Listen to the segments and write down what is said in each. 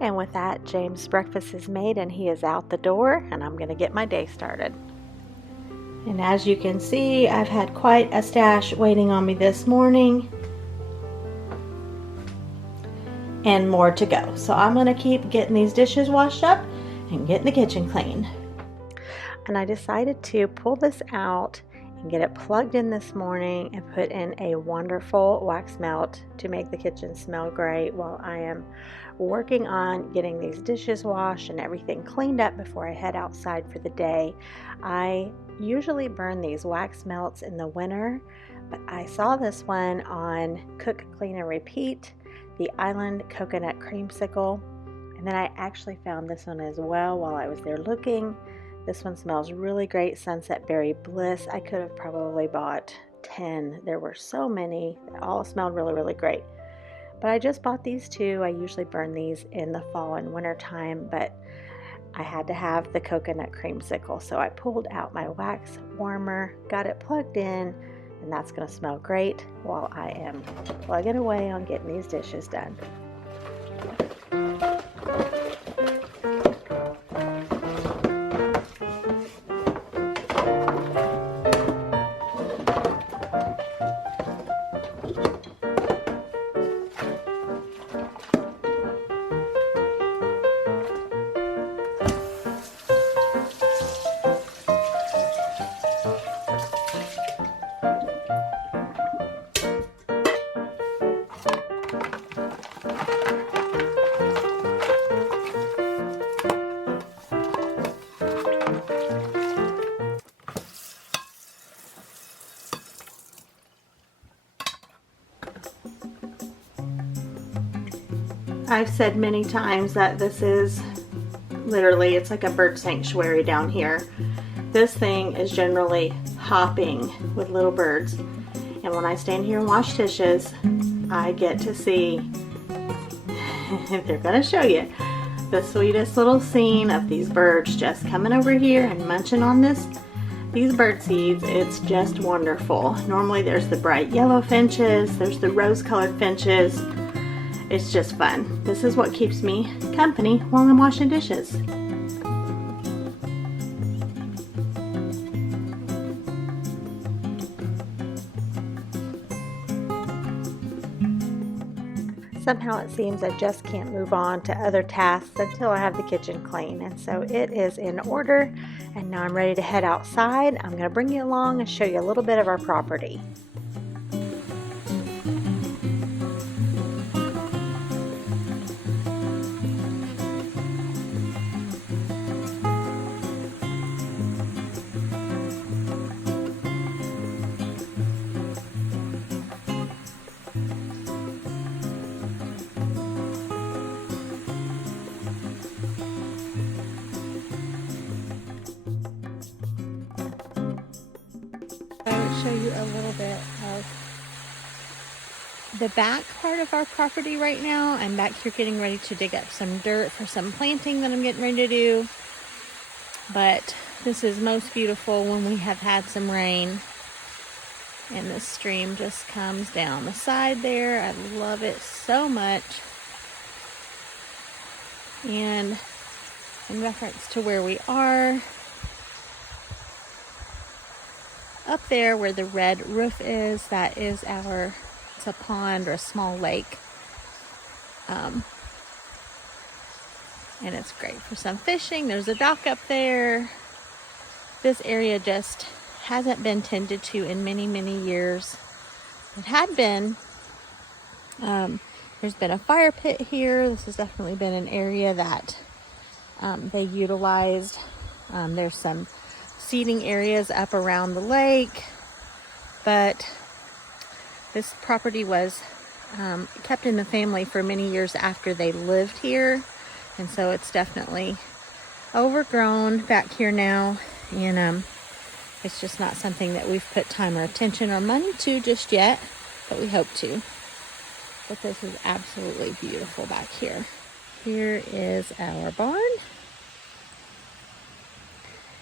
And with that, James' breakfast is made and he is out the door, and I'm going to get my day started. And as you can see, I've had quite a stash waiting on me this morning and more to go. So I'm going to keep getting these dishes washed up and getting the kitchen clean. And I decided to pull this out and get it plugged in this morning and put in a wonderful wax melt to make the kitchen smell great while I am working on getting these dishes washed and everything cleaned up before I head outside for the day. I usually burn these wax melts in the winter, but I saw this one on Cook, Clean, and Repeat, the Island Coconut Creamsicle, and then I actually found this one as well while I was there looking. This one smells really great, Sunset Berry Bliss. I could have probably bought 10. There were so many. They all smelled really, really great. But I just bought these two. I usually burn these in the fall and winter time, but I had to have the coconut creamsicle. So I pulled out my wax warmer, got it plugged in, and that's going to smell great while I am plugging away on getting these dishes done. I've said many times that this is literally, it's like a bird sanctuary down here. This thing is generally hopping with little birds. And when I stand here and wash dishes, I get to see, they're gonna show you, the sweetest little scene of these birds just coming over here and munching on these bird seeds. It's just wonderful. Normally there's the bright yellow finches, there's the rose-colored finches. It's just fun. This is what keeps me company while I'm washing dishes. Somehow it seems I just can't move on to other tasks until I have the kitchen clean. And so it is in order, and now I'm ready to head outside. I'm going to bring you along and show you a little bit of our property. Show you a little bit of the back part of our property right now. I'm back here getting ready to dig up some dirt for some planting that I'm getting ready to do. But this is most beautiful when we have had some rain and the stream just comes down the side there. I love it so much. And in reference to where we are, up there where the red roof is, that is it's a pond or a small lake. And it's great for some fishing. There's a dock up there. This area just hasn't been tended to in many, many years. It had been. There's been a fire pit here. This has definitely been an area that they utilized. There's some seating areas up around the lake, but this property was kept in the family for many years after they lived here, and so it's definitely overgrown back here now, and it's just not something that we've put time or attention or money to just yet, but we hope to. But this is absolutely beautiful back here. Here is our barn.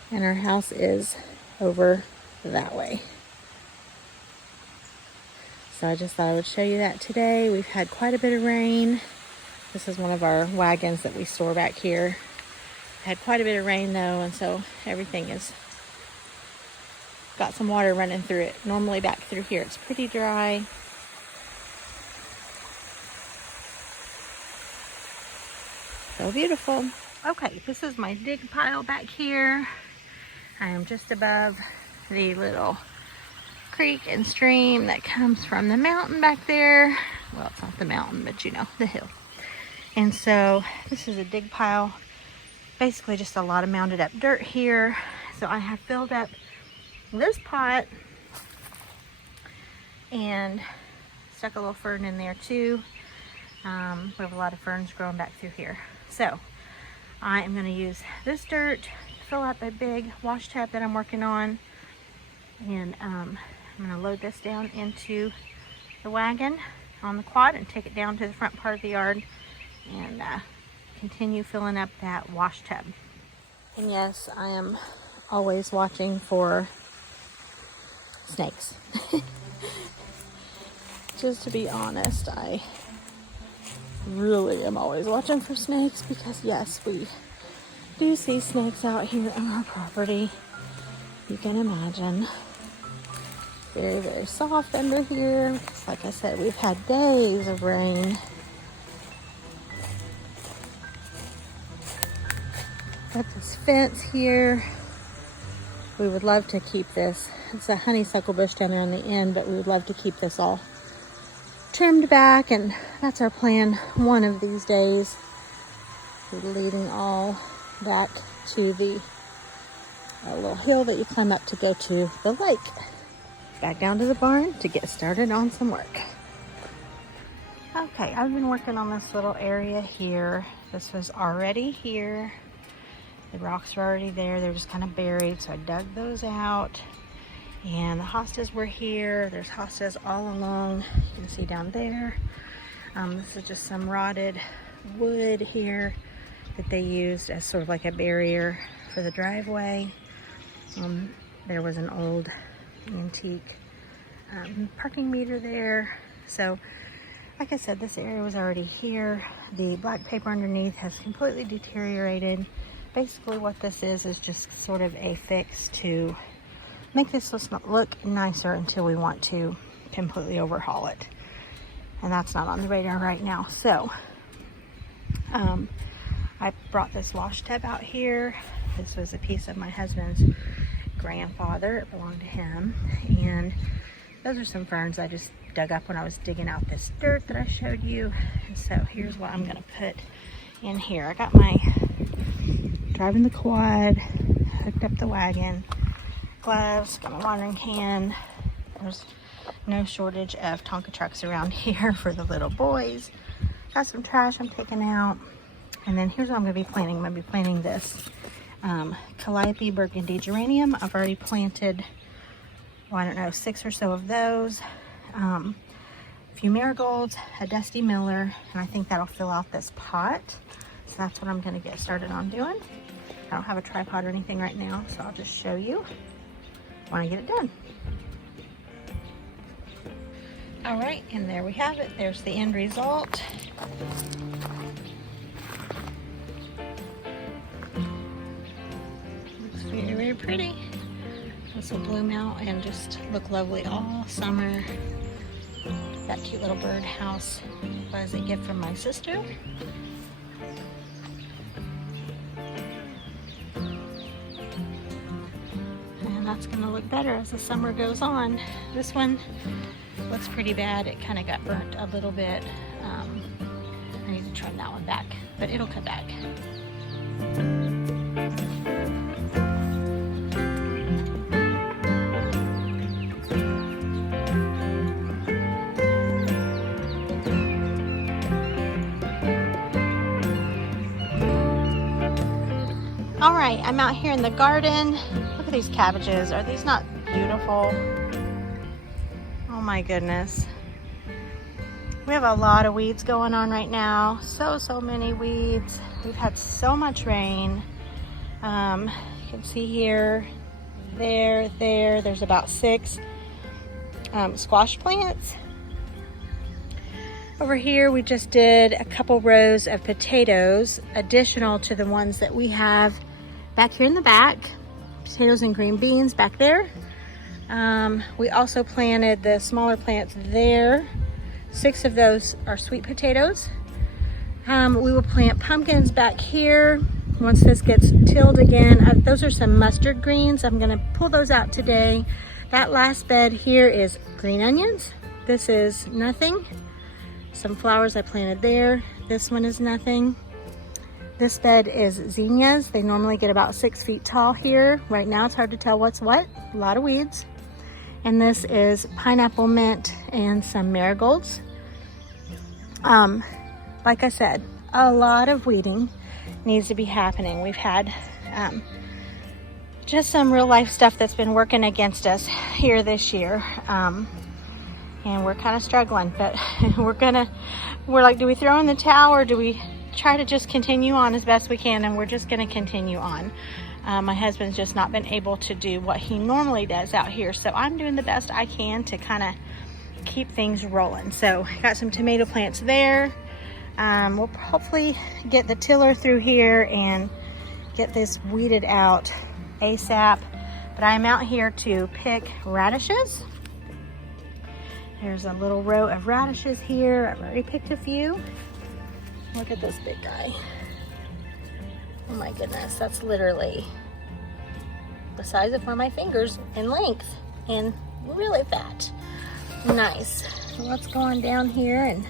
And our house is over that way. So I just thought I would show you that today. We've had quite a bit of rain. This is one of our wagons that we store back here. Had quite a bit of rain though, and so everything is got some water running through it. Normally back through here it's pretty dry. So beautiful. Okay, this is my dig pile back here. I am just above the little creek and stream that comes from the mountain back there. Well, it's not the mountain, but you know, the hill. And so this is a dig pile, basically just a lot of mounded up dirt here. So I have filled up this pot and stuck a little fern in there too. We have a lot of ferns growing back through here. So I am going to use this dirt to fill up a big wash tub that I'm working on, and I'm going to load this down into the wagon on the quad and take it down to the front part of the yard and continue filling up that wash tub. And yes, I am always watching for snakes. Just to be honest, I really am always watching for snakes because yes, we do see snakes out here on our property. You can imagine. Very, very soft under here. Like I said, we've had days of rain. Got this fence here. We would love to keep this. It's a honeysuckle bush down there on the end, but we would love to keep this all trimmed back, and that's our plan one of these days. We're leading all back to the little hill that you climb up to go to the lake. Back down to the barn to get started on some work. Okay, I've been working on this little area here. This was already here. The rocks were already there. They're just kind of buried, so I dug those out. And the hostas were here. There's hostas all along. You can see down there. This is just some rotted wood here that they used as sort of like a barrier for the driveway. There was an old antique parking meter there. So, like I said, this area was already here. The black paper underneath has completely deteriorated. Basically what this is just sort of a fix to make this look nicer until we want to completely overhaul it. And that's not on the radar right now. So I brought this wash tub out here. This was a piece of my husband's grandfather. It belonged to him. And those are some ferns I just dug up when I was digging out this dirt that I showed you. And so here's what I'm going to put in here. I got my driving the quad, hooked up the wagon, gloves, got my watering can. There's no shortage of Tonka trucks around here for the little boys. Got some trash I'm taking out. And then here's what I'm going to be planting. I'm going to be planting this Calliope burgundy geranium. I've already planted, well, I don't know, 6 or so of those. A few marigolds, a dusty miller, and I think that'll fill out this pot. So that's what I'm going to get started on doing. I don't have a tripod or anything right now, so I'll just show you when I get it done. All right, and there we have it. There's the end result. Looks very, very pretty. This will bloom out and just look lovely all summer. That cute little bird house was a gift from my sister. That's going to look better as the summer goes on. This one looks pretty bad. It kind of got burnt a little bit. I need to trim that one back, but it'll come back. All right, I'm out here in the garden. Look at these cabbages. Are these not beautiful? Oh my goodness. We have a lot of weeds going on right now. So many weeds. We've had so much rain. You can see here, there's about 6 squash plants. Over here, we just did a couple rows of potatoes, additional to the ones that we have back here in the back. Potatoes and green beans back there. We also planted the smaller plants there. 6 of those are sweet potatoes. We will plant pumpkins back here once this gets tilled again. Those are some mustard greens. I'm gonna pull those out today. That last bed here is green onions. This is nothing. Some flowers I planted there. This one is nothing. This bed is zinnias. They normally get about 6 feet tall here. Right now it's hard to tell what's what. A lot of weeds. And this is pineapple mint and some marigolds. Like I said, a lot of weeding needs to be happening. We've had just some real life stuff that's been working against us here this year. And we're kind of struggling, but we're like, do we throw in the towel or do we try to just continue on as best we can? And we're just gonna continue on. My husband's just not been able to do what he normally does out here. So I'm doing the best I can to kind of keep things rolling. So got some tomato plants there. We'll hopefully get the tiller through here and get this weeded out ASAP. But I'm out here to pick radishes. There's a little row of radishes here. I've already picked a few. Look at this big guy. Oh my goodness, that's literally the size of one of my fingers in length and really fat. Nice. So let's go on down here and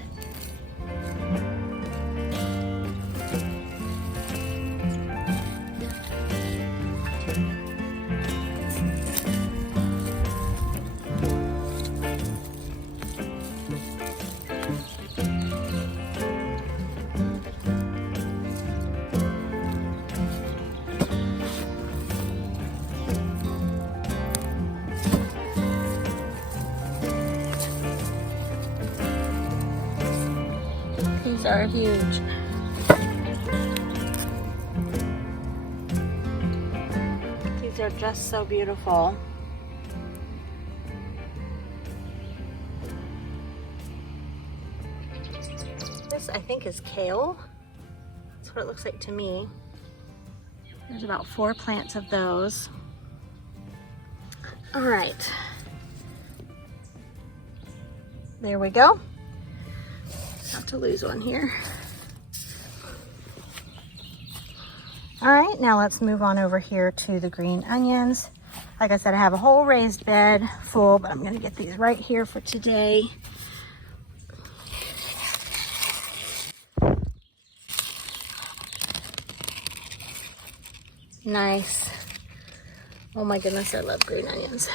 these are huge. These are just so beautiful. This I think is kale. That's what it looks like to me. There's about 4 plants of those. All right. There we go. Not to lose one here. All right, now let's move on over here to the green onions. Like I said, I have a whole raised bed full, but I'm gonna get these right here for today. Nice. Oh my goodness, I love green onions.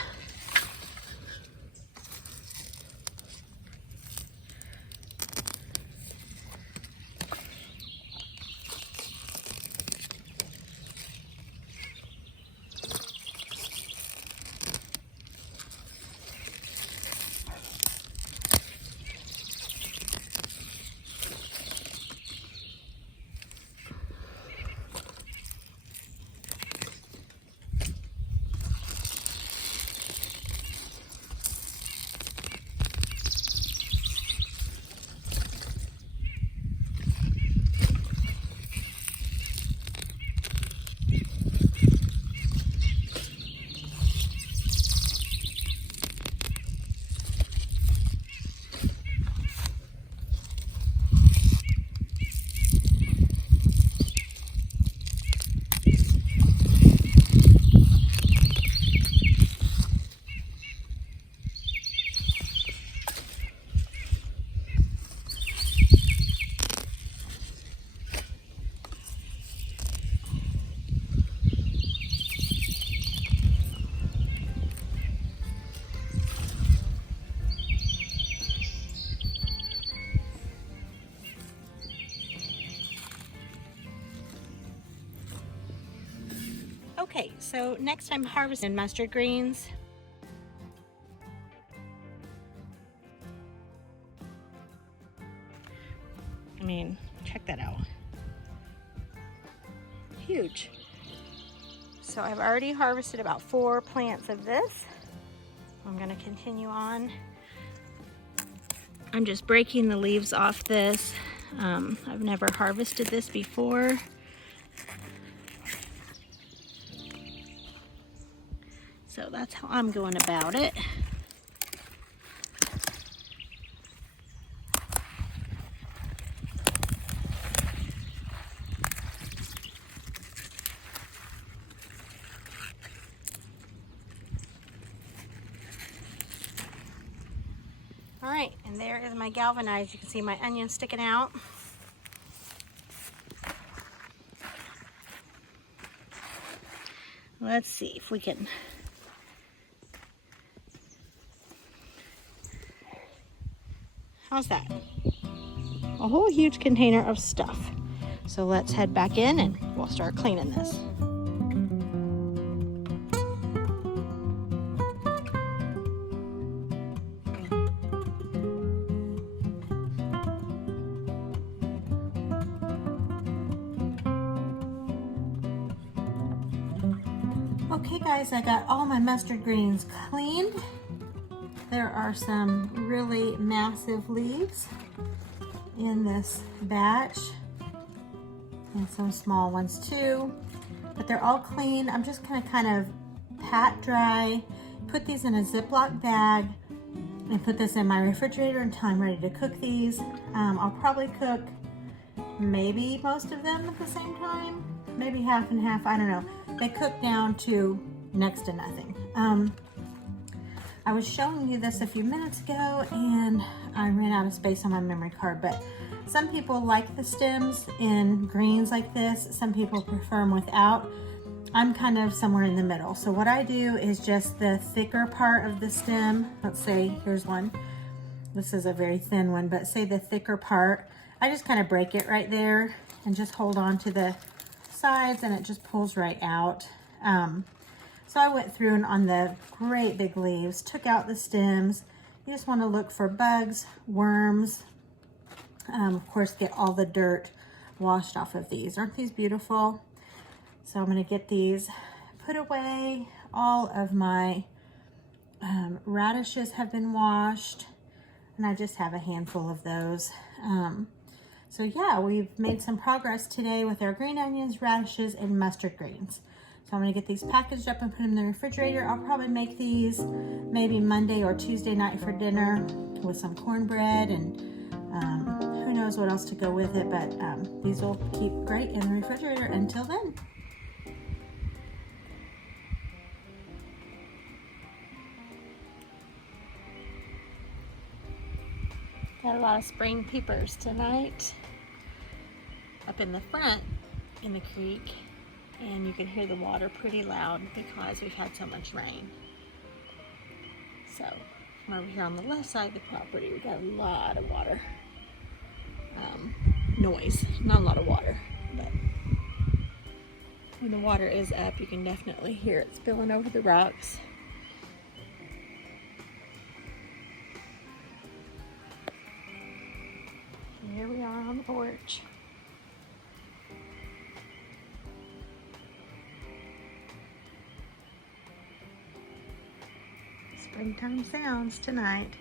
Okay, so next I'm harvesting mustard greens. I mean, check that out. Huge. So I've already harvested about 4 plants of this. I'm gonna continue on. I'm just breaking the leaves off this. I've never harvested this before. So that's how I'm going about it. All right, and there is my galvanized. You can see my onion sticking out. Let's see if we can. How's that? A whole huge container of stuff. So let's head back in and we'll start cleaning this. Okay guys, I got all my mustard greens cleaned. There are some really massive leaves in this batch and some small ones too, but they're all clean. I'm just gonna kind of pat dry, put these in a Ziploc bag and put this in my refrigerator until I'm ready to cook these. I'll probably cook maybe most of them at the same time, maybe half and half, I don't know. They cook down to next to nothing. I was showing you this a few minutes ago and I ran out of space on my memory card, but some people like the stems in greens like this. Some people prefer them without. I'm kind of somewhere in the middle. So what I do is just the thicker part of the stem. Let's say, here's one. This is a very thin one, but say the thicker part, I just kind of break it right there and just hold on to the sides and it just pulls right out. So I went through and on the great big leaves, took out the stems. You just want to look for bugs, worms, of course get all the dirt washed off of these. Aren't these beautiful? So I'm going to get these put away. All of my radishes have been washed and I just have a handful of those. So yeah, we've made some progress today with our green onions, radishes, and mustard greens. So I'm gonna get these packaged up and put them in the refrigerator. I'll probably make these maybe Monday or Tuesday night for dinner with some cornbread and who knows what else to go with it, but these will keep great in the refrigerator until then. Got a lot of spring peepers tonight up in the front in the creek. And you can hear the water pretty loud because we've had so much rain. So from over here on the left side of the property, we got a lot of water. Noise, not a lot of water, but when the water is up, you can definitely hear it spilling over the rocks. And here we are on the porch. Springtime sounds tonight.